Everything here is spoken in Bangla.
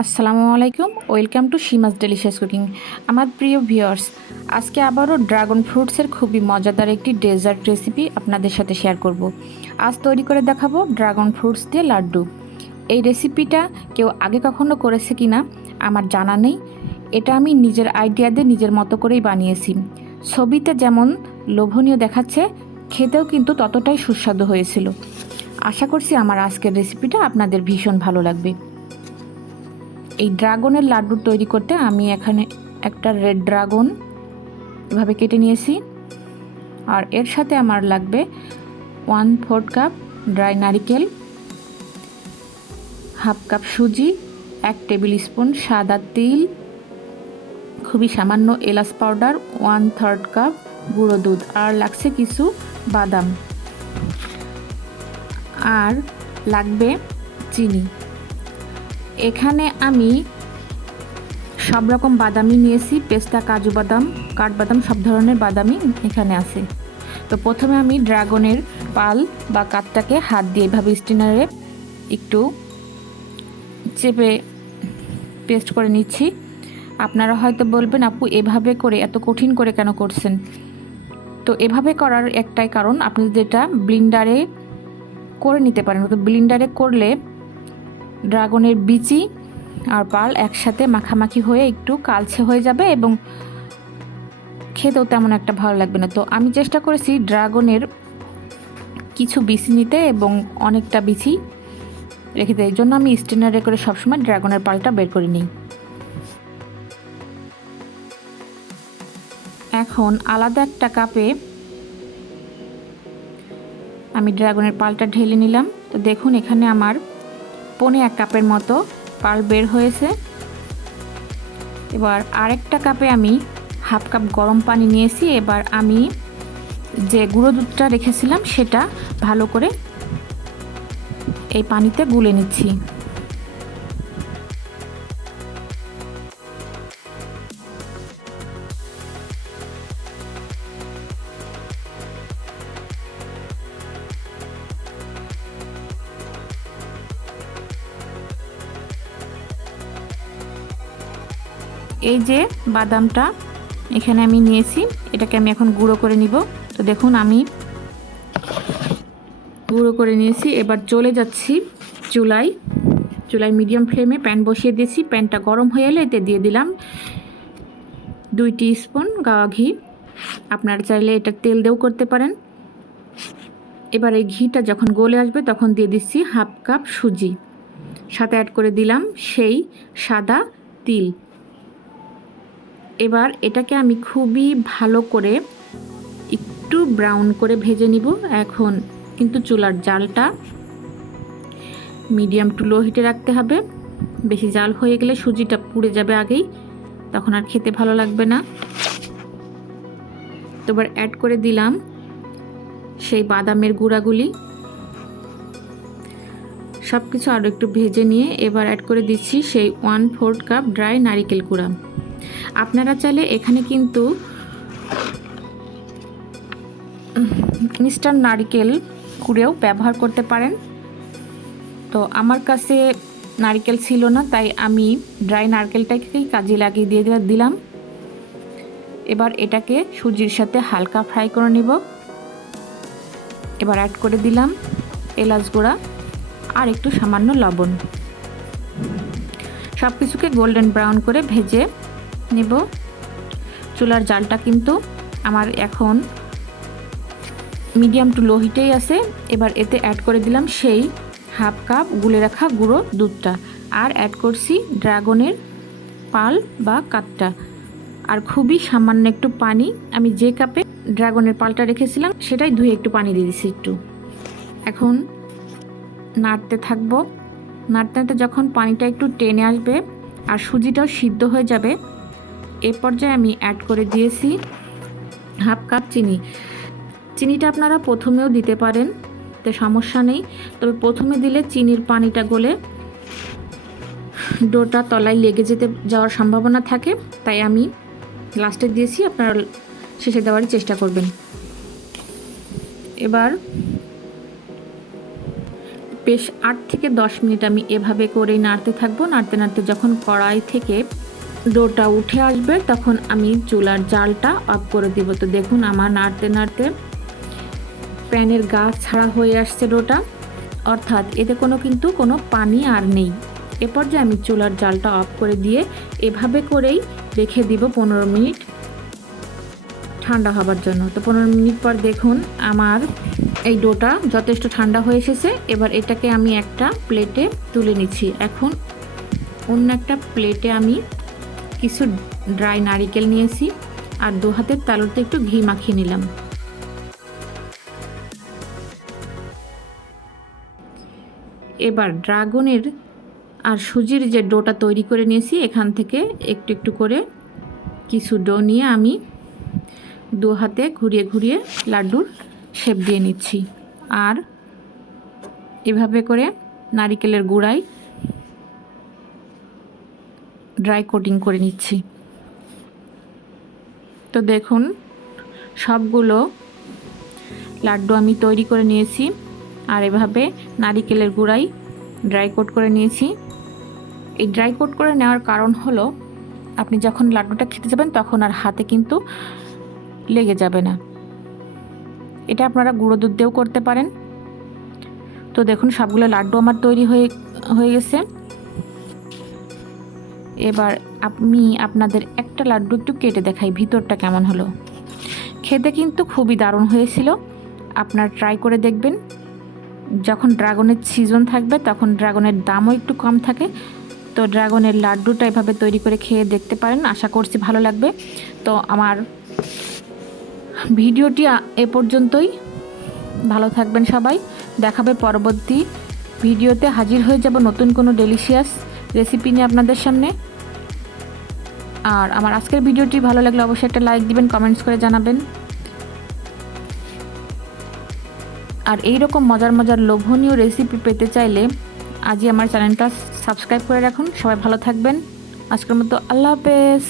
আসসালামু আলাইকুম, ওয়েলকাম টু সীমাস ডেলিশিয়াস কুকিং। আমার প্রিয় ভিউয়ার্স, আজকে আবারও ড্রাগন ফ্রুটসের খুবই মজাদার একটি ডেজার্ট রেসিপি আপনাদের সাথে শেয়ার করব। আজ তৈরি করে দেখাবো ড্রাগন ফ্রুটস দিয়ে লাড্ডু। এই রেসিপিটা কেউ আগে কখনো করেছে কি না আমার জানা নেই। এটা আমি নিজের আইডিয়া দিয়ে নিজের মতো করেই বানিয়েছি। ছবিতে যেমন লোভনীয় দেখাচ্ছে, খেতেও কিন্তু ততটাই সুস্বাদু হয়েছিল। আশা করছি আমার আজকের রেসিপিটা আপনাদের ভীষণ ভালো লাগবে। এই ড্রাগনের লাড্ডু তৈরি করতে আমি এখানে একটা রেড ড্রাগন এভাবে কেটে নিয়েছি, আর এর সাথে আমার লাগবে 1/4 কাপ ড্রাই নারিকেল, হাফ কাপ সুজি, 1 টেবিল স্পুন সাদা তিল, খুবই সামান্য এলাচ পাউডার, 1/3 কাপ গুঁড়ো দুধ, আর লাগছে কিছু বাদাম, আর লাগবে চিনি। এখানে আমি সব রকম বাদামই নিয়েছি, পেস্তা, কাজু বাদাম, কাঠবাদাম, সব ধরনের বাদামই এখানে আছে। তো প্রথমে আমি ড্রাগনের পাল বা কাঠটাকে হাত দিয়ে এভাবে স্টিনারে একটু চেপে পেস্ট করে নিচ্ছি। আপনারা হয়তো বলবেন, আপু এভাবে করে এত কঠিন করে কেন করছেন? তো এভাবে করার একটাই কারণ, আপনি যেটা ব্লিন্ডারে করে নিতে পারেন। তো ব্লিন্ডারে করলে ড্রাগনের বিচি আর পাল একসাথে মাখামাখি হয়ে একটু কালচে হয়ে যাবে এবং খেতেও তেমন একটা ভালো লাগবে না। তো আমি চেষ্টা করেছি ড্রাগনের কিছু বিচি নিতে এবং অনেকটা বিচি রেখে দিই। এই জন্য আমি স্টেনারে করে সবসময় ড্রাগনের পালটা বের করে নিই। এখন আলাদা একটা কাপে আমি ড্রাগনের পালটা ঢেলে নিলাম। তো দেখুন, এখানে আমার 1.25 কাপের মতো পাল বের হয়েছে। এবার আরেকটা কাপে আমি হাফ কাপ গরম পানি নিয়েছি। এবার আমি যে গুঁড়ো দুধটা রেখেছিলাম সেটা ভালো করে এই পানিতে গুলে নিচ্ছি। এই যে বাদামটা এখানে আমি নিয়েছি, এটাকে আমি এখন গুঁড়ো করে নিব। তো দেখুন, আমি গুঁড়ো করে নিয়েছি। এবার চলে যাচ্ছি চুলায় মিডিয়াম ফ্লেমে প্যান বসিয়ে দিয়েছি। প্যানটা গরম হয়ে এলে এতে দিয়ে দিলাম 2 টিস্পুন গাওয়া ঘি। আপনারা চাইলে এটা তেল দিয়েও করতে পারেন। এবার এই ঘিটা যখন গলে আসবে তখন দিয়ে দিচ্ছি হাফ কাপ সুজি, সাথে অ্যাড করে দিলাম সেই সাদা তিল। এবার এটাকে আমি খুবই ভালো করে একটু ব্রাউন করে ভেজে নিব। এখন কিন্তু চুলার জালটা মিডিয়াম টু লো হিটে রাখতে হবে। বেশি জাল হয়ে গেলে সুজিটা পুড়ে যাবে আগেই, তখন আর খেতে ভালো লাগবে না। তো এবার অ্যাড করে দিলাম সেই বাদামের গুঁড়াগুলি, সব কিছু আরও একটু ভেজে নিয়ে এবার অ্যাড করে দিচ্ছি সেই 1/4 কাপ ড্রাই নারিকেল গুঁড়া। আপনারা চাইলে এখানে কিন্তু ইনস্ট্যান্ট নারকেল কুড়েও ব্যবহার করতে পারেন। তো আমার কাছে নারকেল ছিল না, তাই আমি ড্রাই নারকেলটাকেই কাজে লাগিয়ে দিয়ে দিলাম। এবার এটাকে সুজির সাথে হালকা ফ্রাই করে নিব। এবার অ্যাড করে দিলাম এলাচ গুঁড়া আর একটু সামান্য লবণ। সব কিছুকে গোল্ডেন ব্রাউন করে ভেজে নেব। চুলার জালটা কিন্তু আমার এখন মিডিয়াম টু লো হিটেই আছে। এবার এতে অ্যাড করে দিলাম সেই হাফ কাপ গুলে রাখা গুঁড়ো দুধটা, আর অ্যাড করছি ড্রাগনের পাল বা কাঠটা, আর খুবই সামান্য একটু পানি। আমি যে কাপে ড্রাগনের পালটা রেখেছিলাম সেটাই ধুয়ে একটু পানি দিয়ে দিচ্ছি একটু। এখন নাড়তে থাকবো। নাড়তে নাড়তে যখন পানিটা একটু টেনে আসবে আর সুজিটাও সিদ্ধ হয়ে যাবে, এ পর্যায়ে আমি অ্যাড করে দিয়েছি হাফ কাপ চিনি। চিনিটা আপনারা প্রথমেও দিতে পারেন, তো সমস্যা নেই। তবে প্রথমে দিলে চিনির পানিটা গলে ডোটা তলায় লেগে যাওয়ার সম্ভাবনা থাকে, তাই আমি লাস্টে দিয়েছি। আপনারা শেষে দেওয়ারই চেষ্টা করবেন। এবার বেশ 8 থেকে 10 মিনিট আমি এভাবে করেই নাড়তে থাকবো। নাড়তে নাড়তে যখন কড়াই থেকে ডোটা উঠে আসবে তখন আমি চুলার জালটা অফ করে দেব। তো দেখুন আমার নাড়তে নাড়তে প্যানের গা ছাড়া হয়ে আসছে ডোটা, অর্থাৎ এতে কোনো পানি আর নেই। এ পর্যায়ে আমি চুলার জালটা অফ করে দিয়ে এভাবে করেই রেখে দিব 15 মিনিট ঠান্ডা হবার জন্য। তো 15 মিনিট পর দেখুন আমার এই ডোটা যথেষ্ট ঠান্ডা হয়ে এসেছে। এবার এটাকে আমি একটা প্লেটে তুলে নিচ্ছি। এখন অন্য একটা প্লেটে আমি কিছু ড্রাই নারিকেল নিয়েছি আর 2 হাতের তালুতে একটু ঘি মাখিয়ে নিলাম। এবার ড্রাগনের আর সুজির যে ডোটা তৈরি করে নিয়েছি এখান থেকে একটু একটু করে কিছু ডো নিয়ে আমি 2 হাতে ঘুরিয়ে ঘুরিয়ে লাড্ডুর শেপ দিয়ে নিচ্ছি। আর এভাবে করে নারিকেলের গুঁড়ায় ড্রাই কোটিং করে নিচ্ছি। তো দেখুন সবগুলো লাড্ডু আমি তৈরি করে নিয়েছি আর এভাবে নারিকেলের গুঁড়ায় ড্রাই কোট করে নিয়েছি। এই ড্রাই কোট করে নেওয়ার কারণ হলো আপনি যখন লাড্ডুটা খেতে যাবেন তখন আর হাতে কিন্তু লেগে যাবে না। এটা আপনারা গুঁড়ো দুধ দিয়েও করতে পারেন। তো দেখুন সবগুলো লাড্ডু আমার তৈরি হয়ে গেছে। এবার আমি আপনাদের একটা লাড্ডু একটু কেটে দেখাই ভিতরটা কেমন হলো। খেতে কিন্তু খুবই দারুণ হয়েছিল, আপনারা ট্রাই করে দেখবেন। যখন ড্রাগনের সিজন থাকবে তখন ড্রাগনের দামও একটু কম থাকে। তো ড্রাগনের লাড্ডুটা এভাবে তৈরি করে খেয়ে দেখতে পারেন, আশা করছি ভালো লাগবে। তো আমার ভিডিওটি এ পর্যন্তই। ভালো থাকবেন সবাই, দেখাবে পরবর্তী ভিডিওতে। হাজির হয়ে যাব নতুন কোনো ডেলিশিয়াস রেসিপি নিয়ে আপনাদের সামনে। আর আমার আজকের ভিডিওটি ভালো লাগলে অবশ্যই একটা লাইক দিবেন, কমেন্টস করে জানাবেন। আর এই রকম মজার মজার লোভনীয় রেসিপি পেতে চাইলে আজই আমার চ্যানেলটা সাবস্ক্রাইব করে রাখুন। সবাই ভালো থাকবেন। আজকের মতো আল্লাহ হাফেজ।